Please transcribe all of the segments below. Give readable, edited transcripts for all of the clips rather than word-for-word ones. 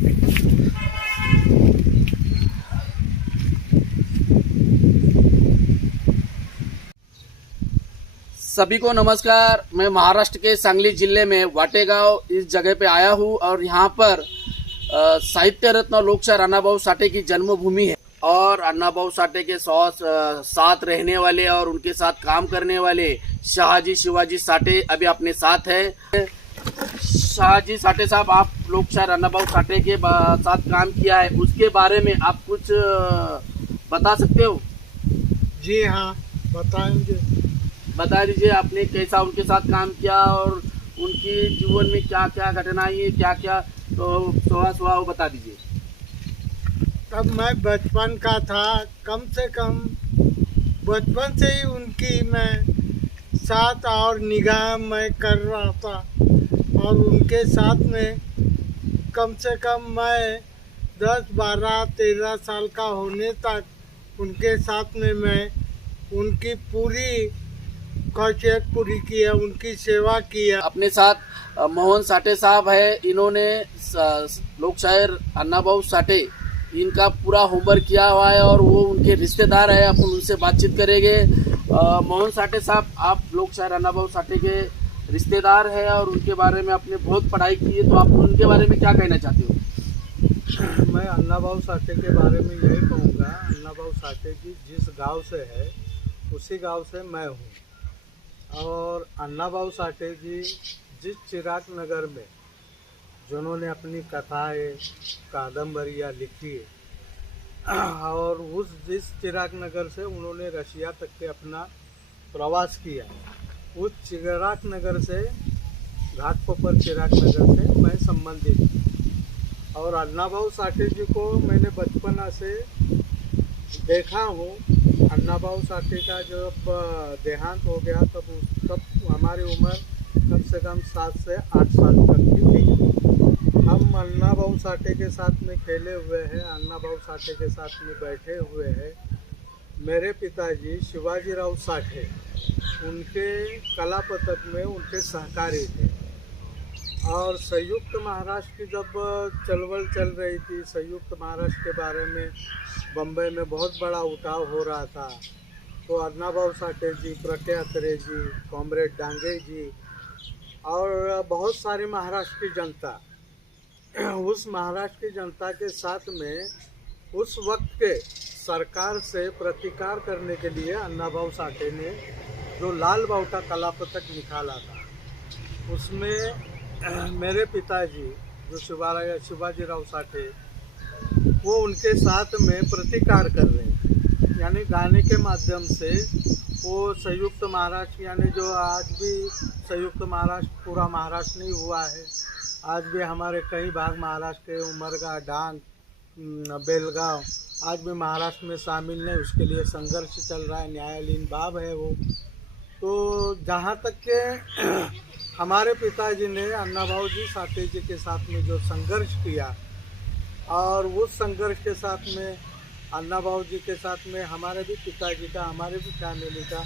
सभी को नमस्कार। मैं महाराष्ट्र के सांगली जिले में वाटेगांव इस जगह पे आया हूँ और यहाँ पर साहित्य रत्न लोकशाहीर अण्णाभाऊ साठे की जन्मभूमि है और अण्णाभाऊ साठे के साथ रहने वाले और उनके साथ काम करने वाले शाहजी शिवाजी साठे अभी अपने साथ है। शाहजी साठे साहब, आप लोकशाहीर अण्णाभाऊ साठे के साथ काम किया है, उसके बारे में आप कुछ बता सकते हो? जी हाँ, बताएंगे। बता दीजिए आपने कैसा उनके साथ काम किया और उनकी जीवन में क्या क्या घटनाएं है, क्या क्या तो वो बता दीजिए। तब मैं बचपन का था, कम से कम बचपन से ही उनकी मैं साथ और निगाह मैं कर रहा था और उनके साथ में कम से कम मैं 10, 12, 13 साल का होने तक उनके साथ में मैं उनकी पूरी ख्वाहिशत पूरी की है, उनकी सेवा की है। अपने साथ मोहन साठे साहब है, इन्होंने लोकशाहीर अण्णाभाऊ साठे इनका पूरा होमवर्क किया हुआ है और वो उनके रिश्तेदार है, अपन उनसे बातचीत करेंगे। मोहन साठे साहब, आप लोकशाहीर अण्णाभाऊ साठे के रिश्तेदार है और उनके बारे में आपने बहुत पढ़ाई की है, तो आप उनके बारे में क्या कहना चाहते हो? मैं अण्णाभाऊ साठे के बारे में यही कहूँगा, अण्णाभाऊ साठे जी जिस गांव से है उसी गांव से मैं हूँ और अण्णाभाऊ साठे जी जिस चिराग नगर में जिन्होंने अपनी कथाएँ कादम्बरियाँ लिखी है और जिस चिराग नगर से उन्होंने रशिया तक के अपना प्रवास किया, उस चिराग नगर से घाटकोपर चिराग नगर से मैं संबंधित हूँ और अण्णाभाऊ साठे जी को मैंने बचपना से देखा हूँ। अण्णाभाऊ साठे का जब देहांत हो गया तब हमारी उम्र कम से कम 7 से 8 साल तक की थी। हम अण्णाभाऊ साठे के साथ में खेले हुए हैं, अण्णाभाऊ साठे के साथ में बैठे हुए हैं। मेरे पिताजी शिवाजीराव साठे उनके कला पथक में उनके सहकारी थे और संयुक्त महाराष्ट्र की जब चलवल चल रही थी, संयुक्त महाराष्ट्र के बारे में बम्बई में बहुत बड़ा उठाव हो रहा था, तो अण्णाभाऊ साठे जी, प्रज्ञा अत्रे जी, कॉमरेड डांगे जी और बहुत सारी महाराष्ट्र की जनता, उस महाराष्ट्र की जनता के साथ में उस वक्त के सरकार से प्रतिकार करने के लिए अण्णाभाऊ साठे ने जो लाल बावटा कला पथक निकाला था, उसमें मेरे पिताजी जो शिवाजीराव साठे वो उनके साथ में प्रतिकार कर रहे हैं, यानी गाने के माध्यम से वो संयुक्त महाराष्ट्र, यानी जो आज भी संयुक्त महाराष्ट्र पूरा महाराष्ट्र नहीं हुआ है, आज भी हमारे कई भाग महाराष्ट्र के उमरगा, डांग, बेलगांव आज भी महाराष्ट्र में शामिल नहीं, उसके लिए संघर्ष चल रहा है, न्यायालयीन भाव है वो। तो जहाँ तक के हमारे पिताजी ने अण्णाभाऊ जी साठे जी के साथ में जो संघर्ष किया और उस संघर्ष के साथ में अण्णाभाऊ जी के साथ में हमारे भी पिताजी का, हमारे भी फैमिली का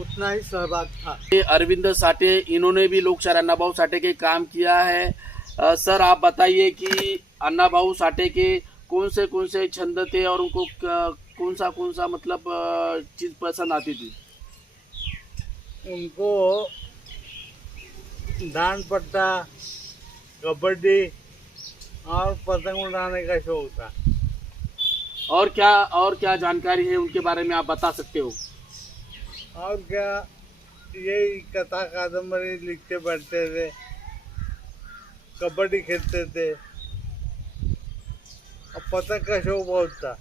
उतना ही सहभाग था। अरविंद साठे, इन्होंने भी लोकशाहीर अण्णाभाऊ साठे के काम किया है। सर, आप बताइए कि अण्णाभाऊ साठे के कौन से छंद थे और उनको कौन सा मतलब चीज़ पसंद आती थी? उनको दान पट्टा, कबड्डी और पतंग उड़ाने का शौक था। और क्या जानकारी है उनके बारे में आप बता सकते हो? और क्या, यही कथा कादम्बरी लिखते पढ़ते थे, कबड्डी खेलते थे और पतंग का शौक बहुत था।